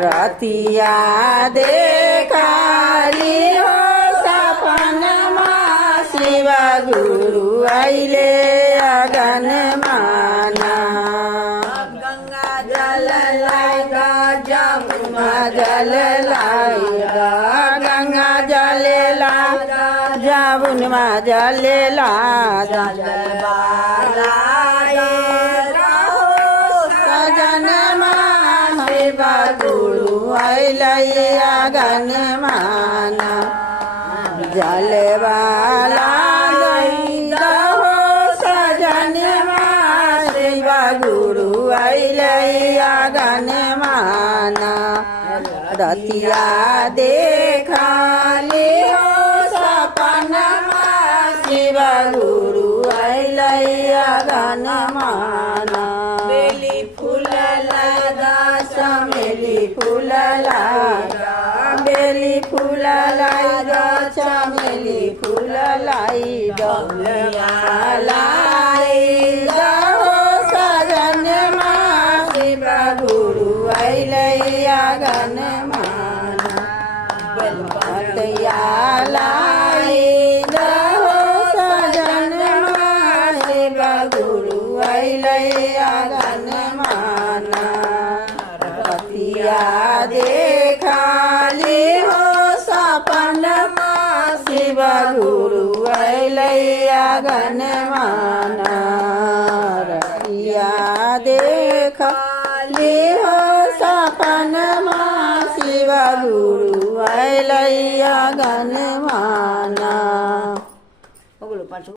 रतिया देखाली हो सपनमा शिव गुरु अहिले अगन माना गंगा जल लाएगा जमुना जल लाएगा गंगा जल लाएगा जमुना जल लाएगा सजनमा शिव गुरु अहिले अगन माना जलवाला हो सजनमा शिव गुरु अहिले अगन माना रतिया देखाली हो सपनमा शिव गुरु अहिले अगन माना बेली फूल लगा चमेली फूल लगा बेली फूल लगा चमेली फूल लगा हो सजनमा शिव गुरु अहिले अगन माना बेलपतिया लाएगा हो सजनमा शिव गुरु अहिले अगन माना रतिया देखाली हो सपनमा शिव गुरु अहिले अगन माना रतिया देखाली हो सपनमा शिव गुरु अहिले अगन माना।